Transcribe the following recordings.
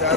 4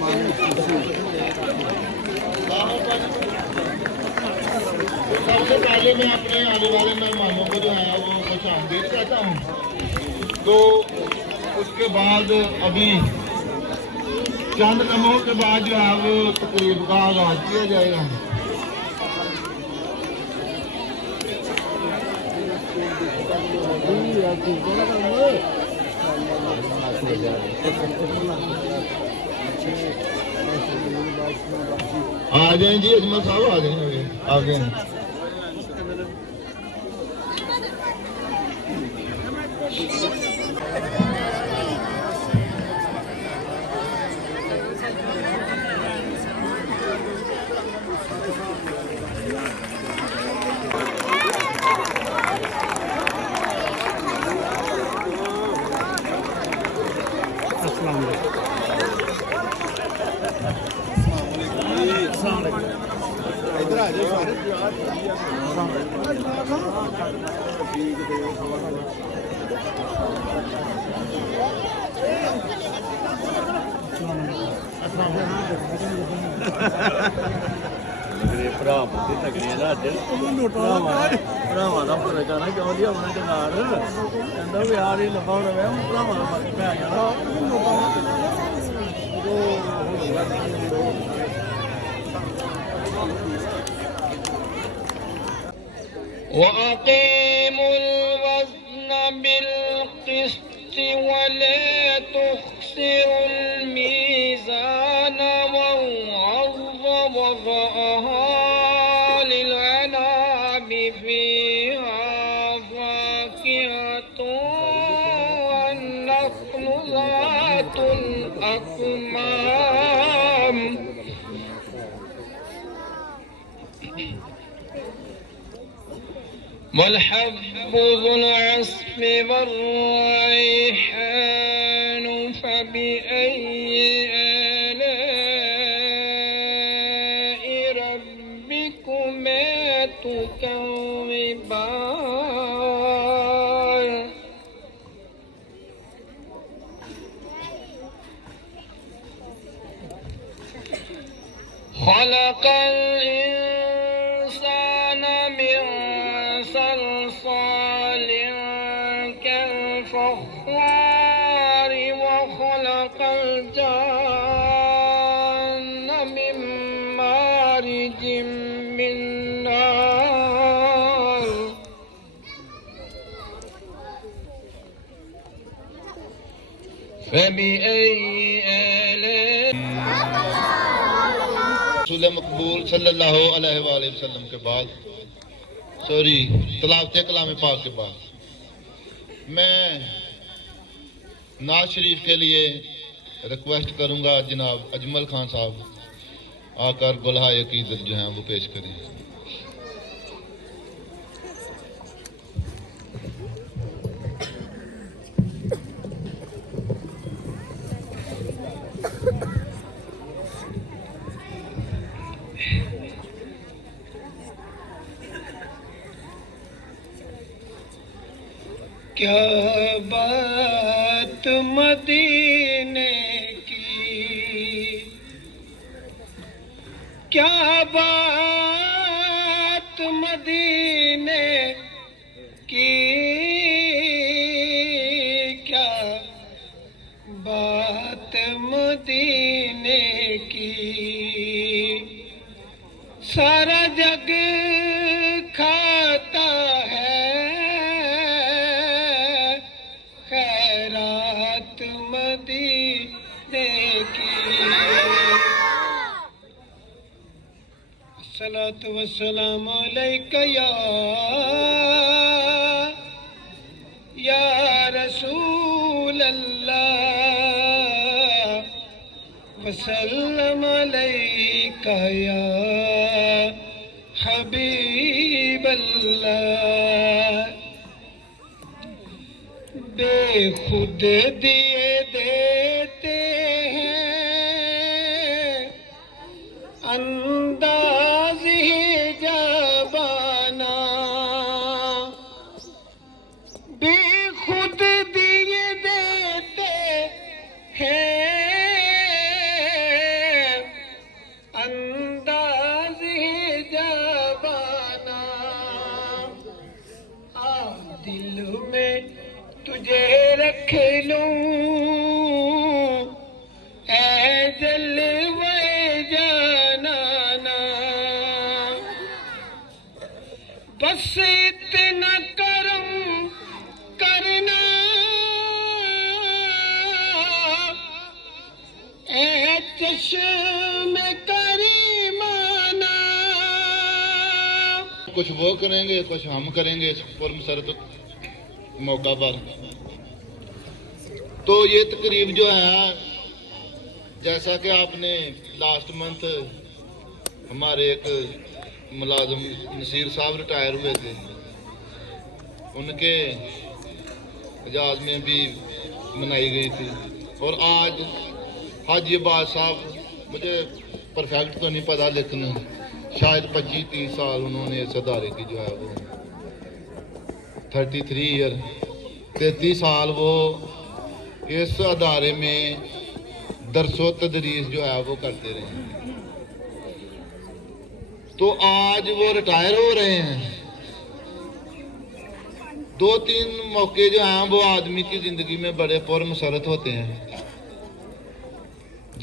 سب سے پہلے میں اپنے آنے والے مہمانوں کو جو ہے وہ خوش آمدید کہتا ہوں. تو اس کے بعد ابھی چند لمحوں کے بعد جو ہے وہ تقریب کا آغاز کیا جائے گا. آ جائیں جی اجمل صاحب آ جائیں آگے. ادھر آ جاؤ سارے. ਭਰਾ ਬੰਦੇ ਤਕੜੀਆਂ ਦਾ ਅੱਜ ਭਰਾਵਾਂ ਦਾ ਭੁੱਲ ਜਾਣਾ ਕਿਉਂ ਜੀ ਆਉਣਾ ਤੇ ਨਾਲ ਕਹਿੰਦਾ ਵੀ ਯਾਰ ਇਹ ਲੱਭਾ ਹੋਣਾ ਮੈਂ ਭਰਾਵਾਂ ਦਾ ਬਾਕੀ ਪੈ ਜਾਣਾ. وأقيموا الوزن بالقسط ولا تخسروا الميزان والأرض وضعها للأنام فيها فاكهة والنخل ذات الأكمام والحب ذو العصف والريحان فبأي آلاء ربكما تكذبان خلق الإنسان من صلصال كالفخار وخلق الجان من مارج من نار فبأي آلاء رسول مقبول صلی اللہ علیہ وآلہ وسلم کے بعد تلاوت کلام پاک کے بعد میں ناز شریف کے لیے ریکویسٹ کروں گا جناب اجمل خان صاحب آ کر گلہائے عقیدت جو ہیں وہ پیش کریں. کیا بات مدینے کی کیا بات مدینے کی کیا بات مدینے کی سارا جگ کھاتا ہے خیرات مدینے کی. الصلاۃ والسلام علیک یا رسول اللہ وسلم علیک یا حبیب اللہ. بے خود دیے دیتے ہیں انداز ہی جبانا بے خود دیے دیتے ہیں تجھے رکھ لوں اے جلوے جانانا بس اتنا کرم کرنا اے چشم کریمانہ کچھ وہ کریں گے کچھ ہم کریں گے اس پرمسرت موقع پر. تو یہ تقریب جو ہے جیسا کہ آپ نے لاسٹ منتھ ہمارے ایک ملازم نصیر صاحب ریٹائر ہوئے تھے ان کے اعزاز میں بھی منائی گئی تھی اور آج حاجی عباس صاحب مجھے پرفیکٹ تو نہیں پتا لیکن شاید 25-30 سال انہوں نے اس ادارے کی جو ہے وہ 33 ایئر 33 سال وہ اس ادارے میں درس و تدریس جو ہے وہ کرتے رہے ہیں. تو آج وہ ریٹائر ہو رہے ہیں. 2-3 موقع جو ہیں وہ آدمی کی زندگی میں بڑے پرمسرت ہوتے ہیں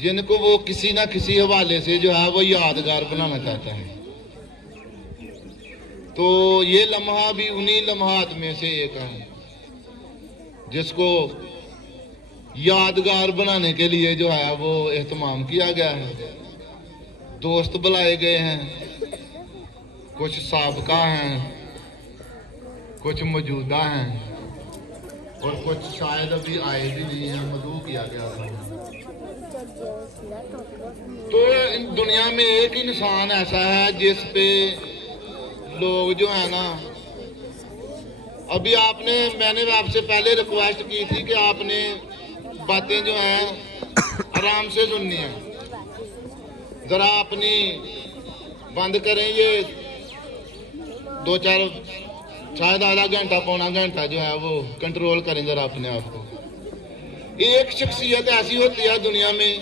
جن کو وہ کسی نہ کسی حوالے سے جو ہے وہ یادگار بنانا چاہتا ہے. تو یہ لمحہ بھی انہی لمحات میں سے ایک ہے جس کو یادگار بنانے کے لیے جو ہے وہ اہتمام کیا گیا ہے. دوست بلائے گئے ہیں, کچھ سابقہ ہیں, کچھ موجودہ ہیں اور کچھ شاید ابھی آئے بھی نہیں ہیں, مدعو کیا گیا تھا. تو دنیا میں ایک انسان ایسا ہے جس پہ لوگ جو ہے نا, ابھی آپ نے, میں نے آپ سے پہلے ریکویسٹ کی تھی کہ آپ نے باتیں جو ہیں آرام سے سننی ہیں, ذرا اپنی بند کریں, یہ 2-4 شاید آدھا گھنٹہ پونا گھنٹہ جو ہے وہ کنٹرول کریں ذرا اپنے آپ کو. ایک شخصیت ایسی ہوتی ہے دنیا میں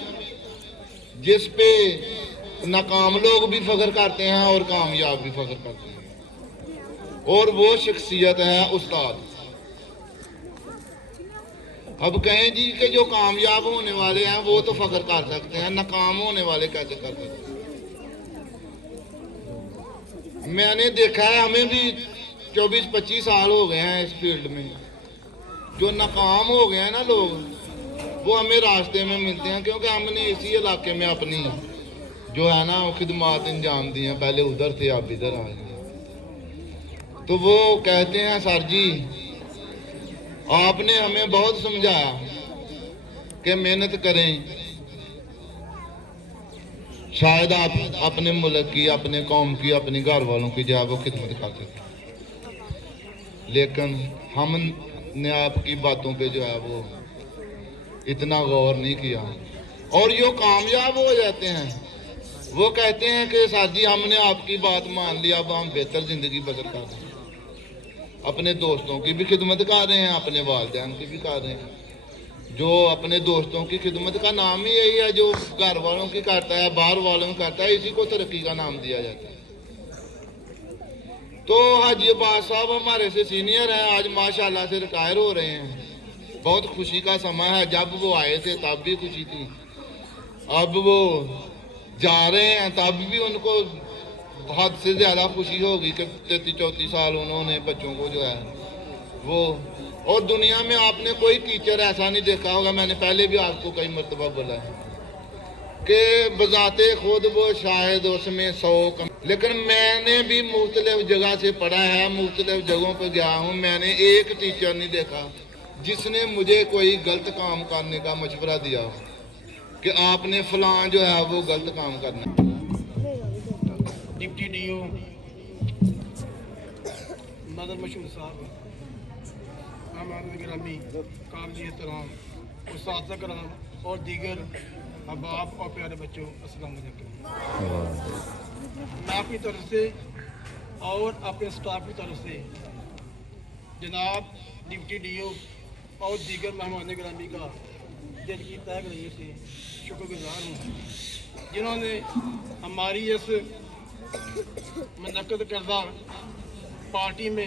جس پہ ناکام لوگ بھی فخر کرتے ہیں اور کامیاب بھی فخر کرتے ہیں, اور وہ شخصیت ہے استاد. اب کہیں جی کہ جو کامیاب ہونے والے ہیں وہ تو فخر کر سکتے ہیں, ناکام ہونے والے کیسے کر سکتے ہیں؟ میں نے دیکھا ہے, ہمیں بھی 24-25 سال ہو گئے ہیں اس فیلڈ میں. جو ناکام ہو گئے ہیں نا لوگ, وہ ہمیں راستے میں ملتے ہیں کیونکہ ہم نے اسی علاقے میں اپنی جو ہے نا خدمات انجام دی ہیں. پہلے ادھر تھے, اب ادھر آئے ہیں. تو وہ کہتے ہیں سر جی آپ نے ہمیں بہت سمجھایا کہ محنت کریں, شاید آپ اپنے ملک کی, اپنے قوم کی, اپنے گھر والوں کی جو ہے وہ خدمت کر سکیں, لیکن ہم نے آپ کی باتوں پہ جو ہے وہ اتنا غور نہیں کیا. اور جو کامیاب ہو جاتے ہیں وہ کہتے ہیں کہ سر جی ہم نے آپ کی بات مان لی, اب ہم بہتر زندگی بسر کر رہے ہیں, اپنے دوستوں کی بھی خدمت کر رہے ہیں, اپنے والدین کی بھی کر رہے ہیں. جو اپنے دوستوں کی خدمت کا نام ہی یہی ہے, جو گھر والوں کی کرتا ہے, باہر والوں کی کرتا ہے, اسی کو ترقی کا نام دیا جاتا ہے. تو حاجی عباس صاحب ہمارے سے سینئر ہیں, آج ماشاءاللہ سے ریٹائر ہو رہے ہیں. بہت خوشی کا سماں ہے, جب وہ آئے تھے تب بھی خوشی تھی, اب وہ جا رہے ہیں تب بھی ان کو حد سے زیادہ خوشی ہوگی کہ 33-34 سال انہوں نے بچوں کو جو ہے وہ. اور دنیا میں آپ نے کوئی ٹیچر ایسا نہیں دیکھا ہوگا, میں نے پہلے بھی آپ کو کئی مرتبہ بولا ہے کہ بذات خود وہ شاید اس میں 100 کم, لیکن میں نے بھی مختلف جگہ سے پڑھا ہے, مختلف جگہوں پہ گیا ہوں, میں نے ایک ٹیچر نہیں دیکھا جس نے مجھے کوئی غلط کام کرنے کا مشورہ دیا ہو کہ آپ نے فلاں جو ہے وہ غلط کام کرنا. ڈپٹی ڈی او نادر مشہور صاحب, ہمارے گرامی قابل احترام اساتذہ کرام اور دیگر احباب اور پیارے بچوں, السلام علیکم. میں اپنی طرف سے اور اپنے اسٹاف کی طرف سے جناب ڈپٹی ڈی او اور دیگر مہمان گرامی کا دل کی تہ گہرائی سے شکر گزار ہوں جنہوں نے ہماری اس منعقد کردہ پارٹی میں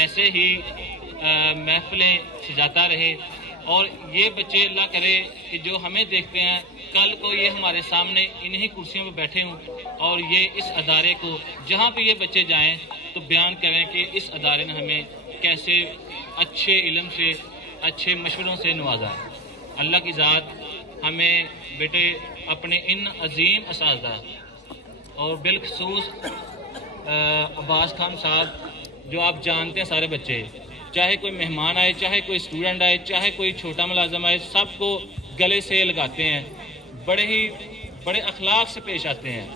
ایسے ہی محفلیں سجاتا رہے، اور یہ بچے اللہ کرے کہ جو ہمیں دیکھتے ہیں کل کو یہ ہمارے سامنے انہی کرسیوں پہ بیٹھے ہوں اور یہ اس ادارے کو جہاں پہ یہ بچے جائیں تو بیان کریں کہ اس ادارے نے ہمیں کیسے اچھے علم سے، اچھے مشوروں سے نوازا ہے۔ اللہ کی ذات ہمیں بیٹے اپنے ان عظیم اساتذہ اور بالخصوص عباس خان صاحب، جو آپ جانتے ہیں سارے بچے، چاہے کوئی مہمان آئے، چاہے کوئی اسٹوڈنٹ آئے، چاہے کوئی چھوٹا ملازم آئے، سب کو گلے سے لگاتے ہیں، بڑے اخلاق سے پیش آتے ہیں،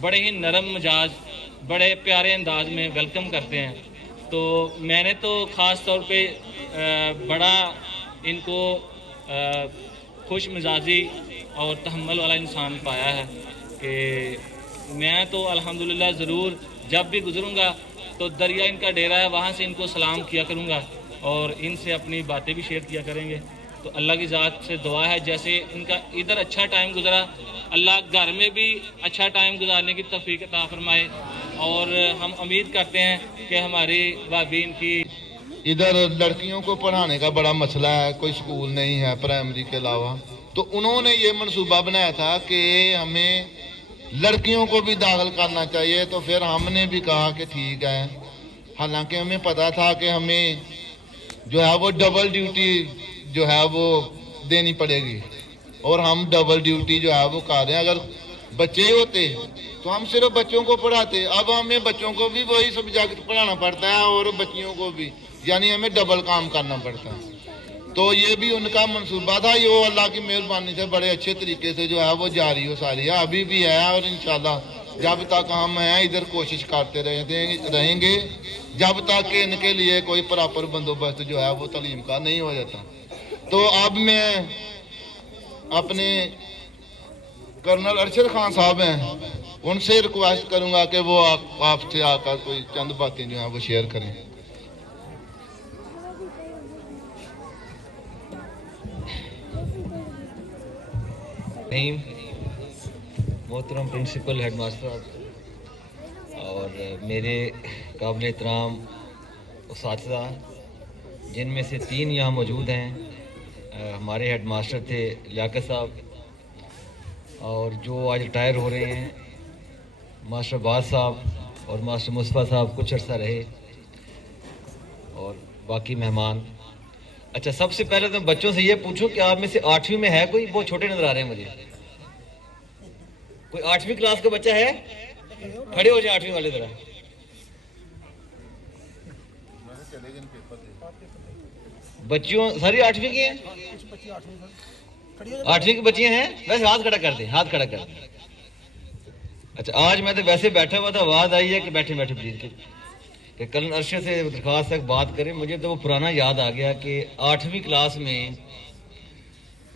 بڑے ہی نرم مزاج، بڑے پیارے انداز میں ویلکم کرتے ہیں۔ تو میں نے تو خاص طور پہ بڑا ان کو خوش مزاجی اور تحمل والا انسان پایا ہے کہ میں تو الحمدللہ ضرور جب بھی گزروں گا تو دریا ان کا ڈیرا ہے، وہاں سے ان کو سلام کیا کروں گا اور ان سے اپنی باتیں بھی شیئر کیا کریں گے۔ تو اللہ کی ذات سے دعا ہے جیسے ان کا ادھر اچھا ٹائم گزرا، اللہ گھر میں بھی اچھا ٹائم گزارنے کی توفیق عطا فرمائے، اور ہم امید کرتے ہیں کہ ہماری بھابھی ان کی ادھر لڑکیوں کو پڑھانے کا بڑا مسئلہ ہے، کوئی سکول نہیں ہے پرائمری کے علاوہ، تو انہوں نے یہ منصوبہ بنایا تھا کہ ہمیں لڑکیوں کو بھی داخل کرنا چاہیے، تو پھر ہم نے بھی کہا کہ ٹھیک ہے، حالانکہ ہمیں پتا تھا کہ ہمیں جو ہے وہ ڈبل ڈیوٹی جو ہے وہ دینی پڑے گی، اور ہم ڈبل ڈیوٹی جو ہے وہ کر رہے ہیں۔ اگر بچے ہوتے تو ہم صرف بچوں کو پڑھاتے، اب ہمیں بچوں کو بھی وہی سبجیکٹ پڑھانا پڑتا ہے اور بچیوں کو بھی، یعنی ہمیں ڈبل کام کرنا پڑتا ہے۔ تو یہ بھی ان کا منصوبہ تھا، یہ اللہ کی مہربانی سے بڑے اچھے طریقے سے جو ہے وہ جاری و ساری ہے، ابھی بھی ہے، اور انشاءاللہ جب تک ہم ہیں ادھر کوشش کرتے رہیں گے جب تک کہ ان کے لیے کوئی پراپر بندوبست جو ہے وہ تعلیم کا نہیں ہو جاتا۔ تو اب میں اپنے کرنل ارشد خان صاحب ہیں، ان سے ریکویسٹ کروں گا کہ وہ آپ سے آ کر کوئی چند باتیں جو ہیں وہ شیئر کریں۔ محترم پرنسپل ہیڈ ماسٹر اور میرے قابل احترام اساتذہ، جن میں سے 3 یہاں موجود ہیں، ہمارے ہیڈ ماسٹر تھے لیاقت صاحب، اور جو آج ریٹائر ہو رہے ہیں ماسٹر عباس صاحب اور ماسٹر مصطفیٰ صاحب کچھ عرصہ رہے، اور باقی مہمان۔ اچھا، سب سے پہلے تو بچوں سے یہ پوچھوں کہ آپ میں سے 8ویں میں ہے کوئی؟ بہت چھوٹے نظر آ رہے ہیں مجھے۔ کوئی 8ویں کلاس کا بچہ ہے؟ کھڑے ہو جائیں 8ویں والے ذرا۔ بچیوں ساری 8ویں کی ہیں؟ 8ویں کی بچیاں ہیں؟ ویسے ہاتھ کھڑا کر دیں، ہاتھ کھڑا کر دیں۔ اچھا، آج میں تو ویسے بیٹھا ہوا تھا، آواز آئی ہے کہ بیٹھے بیٹھے پلیز کہ کرنل ارشد سے درخواست تک بات کریں۔ مجھے تو وہ پرانا یاد آ گیا کہ 8ویں کلاس میں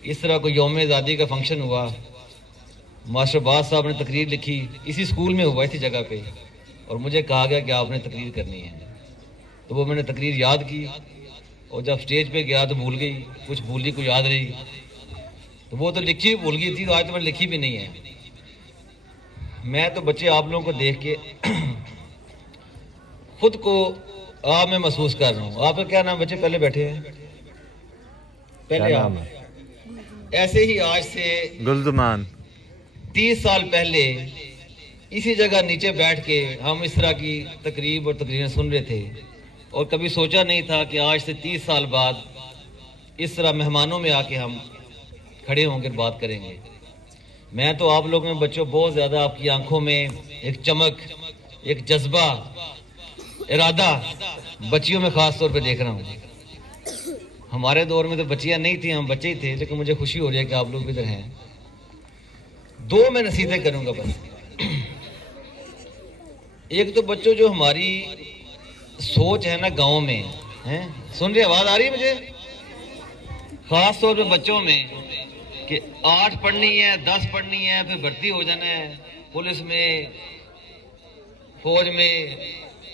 اس طرح کوئی یوم آزادی کا فنکشن ہوا، ماسٹر عباس صاحب نے تقریر لکھی، اسی سکول میں ہوا، اسی جگہ پہ، اور مجھے کہا گیا کہ آپ نے تقریر کرنی ہے۔ تو وہ میں نے تقریر یاد کی، اور جب سٹیج پہ گیا تو بھول گئی، کچھ بھولی کچھ یاد رہی، تو وہ تو لکھی بھول گئی تھی، تو آج تو میں نے لکھی بھی نہیں ہے۔ میں تو بچے آپ لوگوں کو دیکھ کے خود کو آپ میں محسوس کر رہا ہوں۔ آپ کا کیا نام بچے؟ پہلے بیٹھے ہیں، پہلے آپ۔ ایسے ہی آج سے گلزمان 30 سال پہلے اسی جگہ نیچے بیٹھ کے ہم اس طرح کی تقریب اور تقریریں سن رہے تھے، اور کبھی سوچا نہیں تھا کہ آج سے 30 سال بعد اس طرح مہمانوں میں آ کے ہم کھڑے ہوں گے، بات کریں گے۔ میں تو آپ لوگوں میں بچوں بہت زیادہ آپ کی آنکھوں میں ایک چمک، ایک جذبہ، ارادہ بچیوں میں خاص طور پہ دیکھ رہا ہوں۔ ہمارے دور میں تو بچیاں نہیں تھیں، ہم بچے ہی تھے، لیکن مجھے خوشی ہو رہی ہے کہ آپ لوگ ادھر ہیں۔ 2 میں نصیحتیں کروں گا بس۔ ایک تو بچوں جو ہماری سوچ ہے نا گاؤں میں، سن رہے آواز آ رہی ہے مجھے؟ خاص طور پہ بچوں میں کہ 8 پڑھنی ہے، 10 پڑھنی ہے، پھر بھرتی ہو جانا ہے پولیس میں، فوج میں،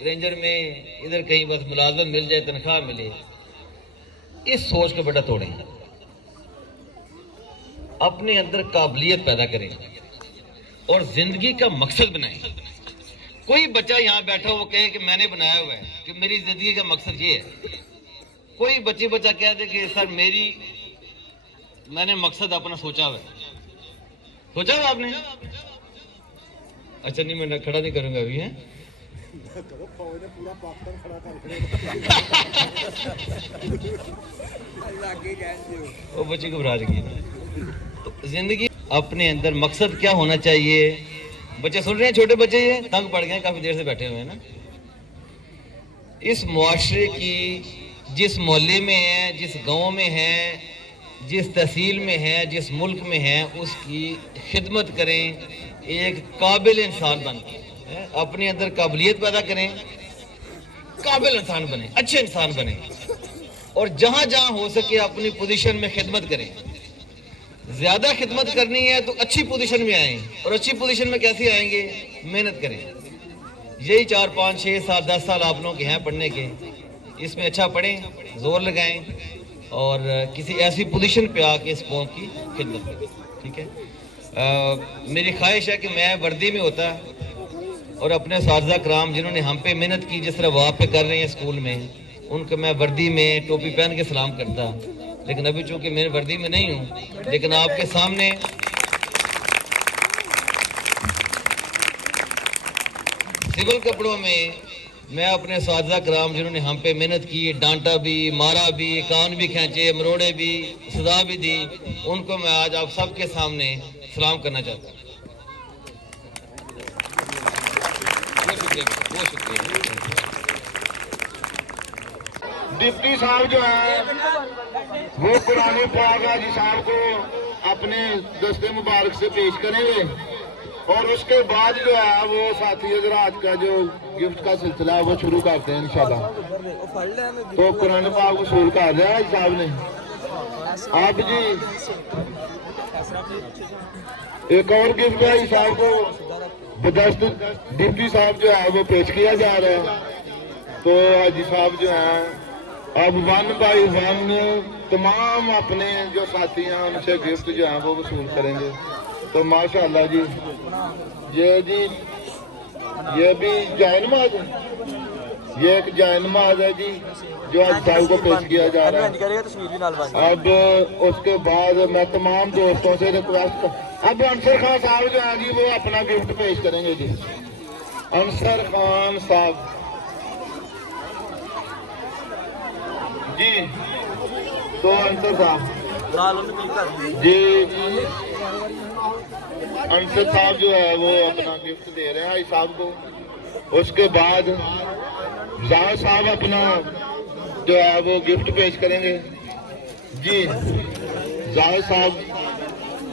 رینجر میں، ادھر کہیں بس ملازم مل جائے، تنخواہ ملے۔ اس سوچ کو بیٹا توڑیں، اپنے اندر قابلیت پیدا کریں اور زندگی کا مقصد بنائیں۔ کوئی بچہ یہاں بیٹھا وہ کہے کہ میں نے بنایا ہوا ہے کہ میری زندگی کا مقصد یہ ہے. کوئی بچہ کہہ دے کہ سر میں نے مقصد اپنا سوچا ہوا ہے. سوچا ہوا آپ نے؟ اچھا نہیں، میں کھڑا نہیں کروں گا ابھی. ہیں وہ بچے گھبرا رہی ہے. تو زندگی اپنے اندر مقصد کیا ہونا چاہیے. بچے سن رہے ہیں، چھوٹے بچے یہ تنگ پڑ گئے ہیں، کافی دیر سے بیٹھے ہوئے ہیں نا. اس معاشرے کی جس محلے میں ہیں، جس گاؤں میں ہیں، جس تحصیل میں ہیں، جس ملک میں ہیں، اس کی خدمت کریں. ایک قابل انسان بن کے اپنے اندر قابلیت پیدا کریں، قابل انسان بنیں، اچھے انسان بنیں، اور جہاں جہاں ہو سکے اپنی پوزیشن میں خدمت کریں. زیادہ خدمت کرنی ہے تو اچھی پوزیشن میں آئیں. اور اچھی پوزیشن میں کیسے آئیں گے؟ محنت کریں. یہی 4 5 6 7 10 سال آپ لوگوں کے ہیں پڑھنے کے. اس میں اچھا پڑھیں، زور لگائیں، اور کسی ایسی پوزیشن پہ آ کے اس قوم کی خدمت کریں. ٹھیک ہے. میری خواہش ہے کہ میں وردی میں ہوتا اور اپنے اساتذہ کرام جنہوں نے ہم پہ محنت کی، جس طرح وہ آپ پہ کر رہے ہیں اسکول میں، ان کو میں وردی میں ٹوپی پہن کے سلام کرتا. لیکن ابھی چونکہ میں وردی میں نہیں ہوں، لیکن آپ کے سامنے سول کپڑوں میں اپنے اساتذہ کرام جنہوں نے ہم پہ محنت کی، ڈانٹا بھی، مارا بھی، کان بھی کھینچے، مروڑے بھی، سزا بھی دی، ان کو میں آج آپ سب کے سامنے سلام کرنا چاہتا ہوں. بہت شکریہ. ڈپٹی صاحب جو ہیں وہ قرآن پاک حاجی صاحب کو اپنے دستے مبارک سے پیش کریں گے، اور اس کے بعد جو ہے وہ ساتھی حضرات کا جو گفٹ کا سلسلہ ہے وہ شروع کرتے ہیں انشاءاللہ. تو قرآن پاک وصول کر دیا حاجی صاحب نے. آپ جی ایک اور گفٹ حاجی صاحب کو بدست ڈپٹی صاحب جو ہے وہ پیش کیا جا رہا ہے. تو حاجی صاحب جو ہیں اب 1 بائی 1 تمام اپنے جو ساتھی ہیں ان سے گفٹ جو ہیں وہ وصول کریں گے. تو ماشاءاللہ جی یہ بھی جائے نماز ہے، یہ ایک جائے نماز ہے جی جو حاجی صاحب کو پیش کیا جا رہا ہے. اب اس کے بعد میں تمام دوستوں سے ریکویسٹ اب انصر خان صاحب جو ہیں جی وہ اپنا گفٹ پیش کریں گے. جی انصر خان صاحب جی. تو انصر صاحب جی انصر صاحب جو ہے وہ اپنا گفٹ دے رہے ہیں حاجی صاحب کو. اس کے بعد زاہد صاحب اپنا جو ہے وہ گفٹ پیش کریں گے. جی زاہد صاحب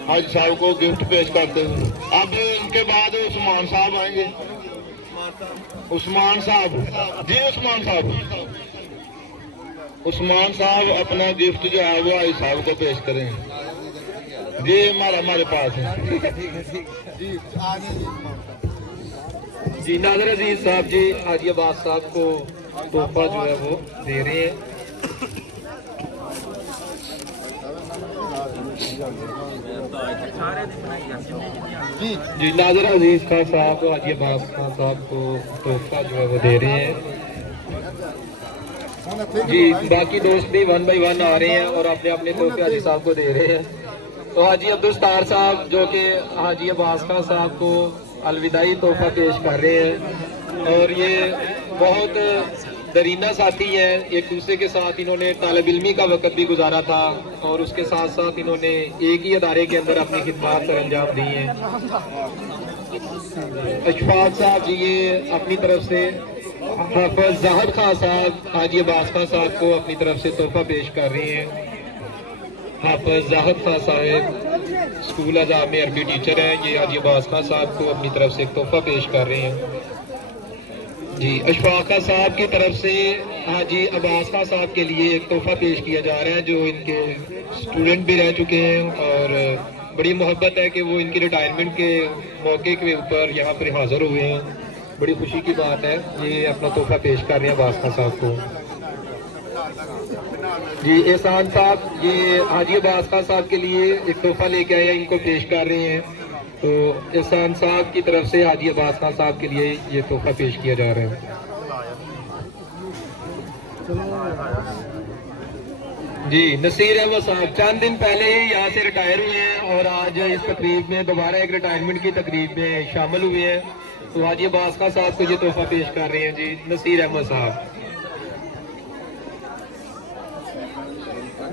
حاجی صاحب کو گفٹ پیش کرتے ہیں. اب ان کے بعد عثمان صاحب آئیں گے. عثمان صاحب جی عثمان صاحب اپنا گفٹ جو ہے وہ حاجی صاحب کو پیش کریں. جی ہمارے پاس ہے. جی ناظر عزیز صاحب جی حاجی عباس صاحب کو تحفہ جو ہے وہ دے رہے ہیں. جی ناظر عزیز خان صاحب حاجی عباس خان صاحب کو تحفہ جو ہے وہ دے رہے ہیں. جی باقی دوست بھی 1 بائی 1 آ رہے ہیں اور اپنے اپنے تحفے حاجی صاحب کو دے رہے ہیں. تو حاجی عبدالستار صاحب جو کہ حاجی عباس خان صاحب کو الوداعی تحفہ پیش کر رہے ہیں، اور یہ بہت درینہ ساتھی ہیں. ایک دوسرے کے ساتھ انہوں نے طالب علمی کا وقت بھی گزارا تھا، اور اس کے ساتھ ساتھ انہوں نے ایک ہی ادارے کے اندر اپنی خدمات سر انجام دی ہیں. اشفاق صاحب جی یہ اپنی طرف سے حافظ ظاہر خان صاحب حاجی عباس خان صاحب کو اپنی طرف سے تحفہ پیش کر رہے ہیں. حافظ ظاہر خان صاحب اسکول اعظام میں عربی ٹیچر ہیں. یہ حاجی عباس خان صاحب کو اپنی طرف سے ایک تحفہ پیش کر رہے ہیں. جی اشفاق خان صاحب کی طرف سے حاجی عباس خان صاحب کے لیے ایک تحفہ پیش کیا جا رہا ہے، جو ان کے اسٹوڈنٹ بھی رہ چکے ہیں، اور بڑی محبت ہے کہ وہ ان کی ریٹائرمنٹ کے موقع کے اوپر یہاں پر حاضر ہوئے ہیں. بڑی خوشی کی بات ہے. یہ اپنا تحفہ پیش کر رہے ہیں عباس خان صاحب کو. جی احسان صاحب یہ حاجی عباس خان صاحب کے لیے ایک تحفہ لے کے آئے ہیں، ان کو پیش کر رہے ہیں. تو احسان صاحب کی طرف سے حاجی عباس خان صاحب کے لیے یہ تحفہ پیش کیا جا رہا ہے. جی نصیر احمد صاحب چند دن پہلے ہی یہاں سے ریٹائر ہوئے ہیں اور آج اس تقریب میں دوبارہ ایک ریٹائرمنٹ کی تقریب میں شامل ہوئے ہیں. تو حاجی عباس خان صاحب کو یہ تحفہ پیش کر رہے ہیں جی نصیر احمد صاحب.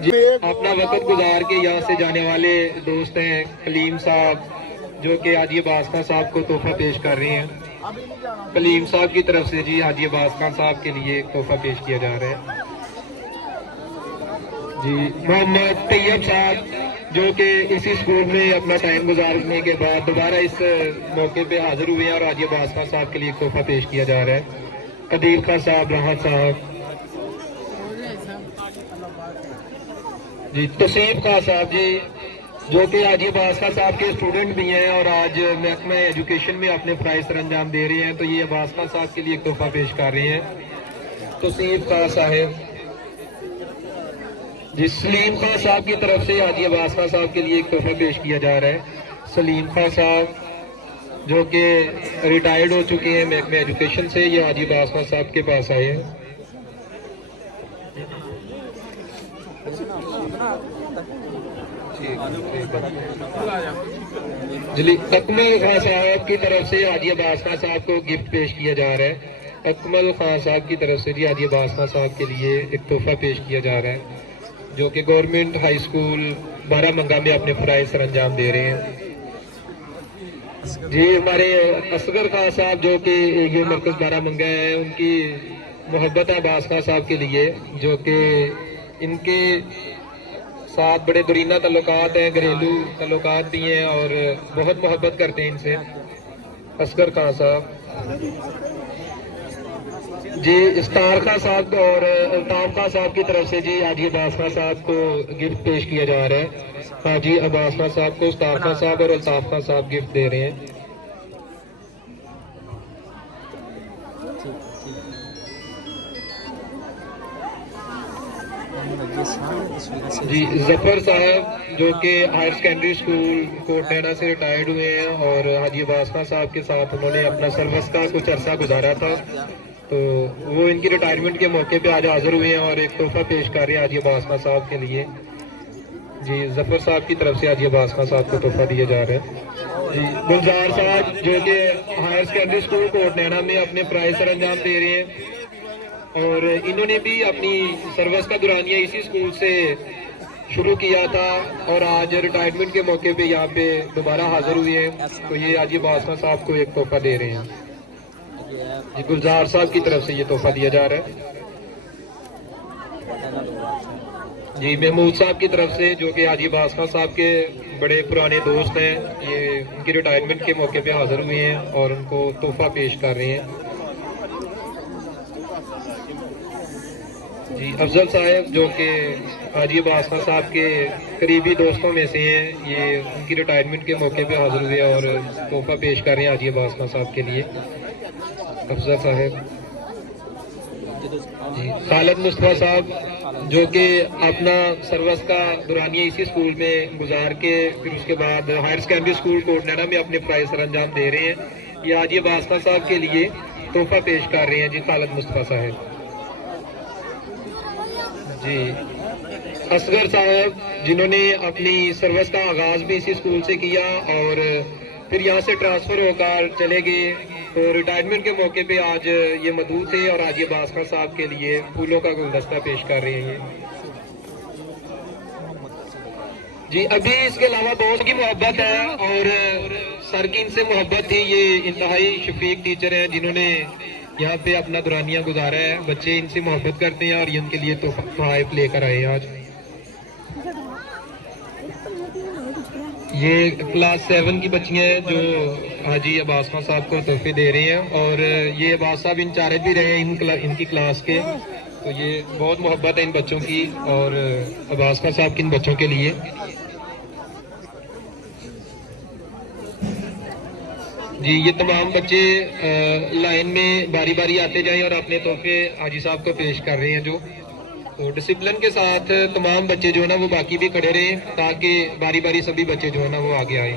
جی اپنا وقت گزار کے یہاں سے جانے والے دوست ہیں کلیم صاحب جو کہ حاجی عباس خان صاحب کو تحفہ پیش کر رہے ہیں. کلیم صاحب کی طرف سے جی حاجی عباس خان صاحب کے لیے تحفہ پیش کیا جا رہا ہے. جی محمد طیب صاحب جو کہ اسی اسکول میں اپنا ٹائم گزارنے کے بعد دوبارہ اس موقع پہ حاضر ہوئے ہیں اور حاجی عباس خان صاحب کے لیے تحفہ پیش کیا جا رہا ہے. قدیر خان صاحب راحت صاحب جی توصیف خان صاحب جی جو کہ حاجی عباس خان صاحب کے اسٹوڈنٹ بھی ہیں اور آج محکمہ ایجوکیشن میں اپنے فرائض سر انجام دے رہے ہیں. تو یہ عباس خان صاحب کے لیے ایک تحفہ پیش کر رہے ہیں. توصیف خان صاحب جی سلیم خان صاحب کی طرف سے حاجی عباس خان صاحب کے لیے ایک تحفہ پیش کیا جا رہا ہے. سلیم خان صاحب جو کہ ریٹائرڈ ہو چکے ہیں محکمہ ایجوکیشن سے یہ حاجی عباس خان صاحب کے پاس آئے ہیں. جی اکمل خان صاحب کی طرف سے حاجی عباس خان صاحب کو گفٹ پیش کیا جا رہا ہے. اکمل خان صاحب کی طرف سے جی حاجی عباس خان صاحب کے لیے ایک تحفہ پیش کیا جا رہا ہے جو کہ گورنمنٹ ہائی اسکول بارہ منگا میں اپنے فرائض سر انجام دے رہے ہیں. جی ہمارے اصغر خان صاحب جو کہ یہ مرکز بارہ منگا ہے ان کی محبت ہے عباس خان صاحب کے لیے جو کہ ان کے ساتھ بڑے درینہ تعلقات ہیں گھریلو تعلقات بھی ہیں اور بہت محبت کرتے ہیں ان سے. اصغر خان صاحب جی استار خان صاحب اور الطاف خان صاحب کی طرف سے جی حاجی عباس خان صاحب کو گفٹ پیش کیا جا رہا ہے. حاجی عباس خان صاحب کو استار خان صاحب اور الطاف خان صاحب گفٹ دے رہے ہیں. جی ظفر صاحب جو کہ ہائر سیکنڈری اسکول کوٹ نینا سے ریٹائرڈ ہوئے ہیں اور حاجی عباس خان صاحب کے ساتھ انہوں نے اپنا سروس کا کچھ عرصہ گزارا تھا تو وہ ان کی ریٹائرمنٹ کے موقع پہ آج حاضر ہوئے ہیں اور ایک تحفہ پیش کر رہے ہیں حاجی عباس خان صاحب کے لیے. جی ظفر صاحب کی طرف سے حاجی عباس خان صاحب کو تحفہ دیا جا رہا ہے. جی گلزار صاحب جو کہ ہائر سیکنڈری اسکول کوٹ نینا میں اپنے فرائض سر انجام دے رہے ہیں اور انہوں نے بھی اپنی سروس کا دورانیہ اسی اسکول سے شروع کیا تھا اور آج ریٹائرمنٹ کے موقع پہ یہاں پہ دوبارہ حاضر ہوئے ہیں تو یہ حاجی عباس خان صاحب کو ایک تحفہ دے رہے ہیں. جی گلزار صاحب کی طرف سے یہ تحفہ دیا جا رہا ہے. جی محمود صاحب کی طرف سے جو کہ حاجی عباس خان صاحب کے بڑے پرانے دوست ہیں یہ ان کی ریٹائرمنٹ کے موقع پہ حاضر ہوئے ہیں اور ان کو تحفہ پیش کر رہے ہیں. جی افضل صاحب جو کہ حاجی عباس خان صاحب کے قریبی دوستوں میں سے ہیں یہ ان کی ریٹائرمنٹ کے موقع پہ حاضر ہوئے اور تحفہ پیش کر رہے ہیں حاجی عباس خان صاحب کے لیے. افضل صاحب جی خالد مصطفیٰ صاحب جو کہ اپنا سروس کا دورانیہ اسی اسکول میں گزار کے پھر اس کے بعد ہائر سیکنڈری اسکول کوٹ نینا میں اپنے فرائض سر انجام دے رہے ہیں یہ حاجی عباس خان صاحب کے لیے تحفہ پیش کر رہے ہیں. جی خالد مصطفیٰ صاحب جی اصغر صاحب جنہوں نے اپنی سروس کا آغاز بھی اسی اسکول سے کیا اور پھر یہاں سے ٹرانسفر ہو کر چلے گئے تو ریٹائرمنٹ کے موقع پہ آج یہ مدعو تھے اور حاجی عباس خان صاحب کے لیے پھولوں کا گلدستہ پیش کر رہے ہیں. جی ابھی اس کے علاوہ دوست کی محبت ہے اور سر کی ان سے محبت تھی. یہ انتہائی شفیق ٹیچر ہیں جنہوں نے یہاں پہ اپنا دورانیہ گزارا ہے. بچے ان سے محبت کرتے ہیں اور یہ ان کے لیے تحائف لے کر آئے ہیں. آج یہ کلاس 7 کی بچیاں ہیں جو حاجی عباس خان صاحب کو تحفے دے رہے ہیں اور یہ عباس صاحب انچارج بھی رہے ہیں ان کی کلاس کے تو یہ بہت محبت ہے ان بچوں کی اور عباس خان صاحب کی ان بچوں کے لیے. جی یہ تمام بچے لائن میں باری باری آتے جائیں اور اپنے تحفے حاجی صاحب کو پیش کر رہے ہیں. جو تو ڈسپلن کے ساتھ تمام بچے جو ہے نا وہ باقی بھی کھڑے رہیں تاکہ باری باری سبھی بچے جو ہے نا وہ آگے آئیں.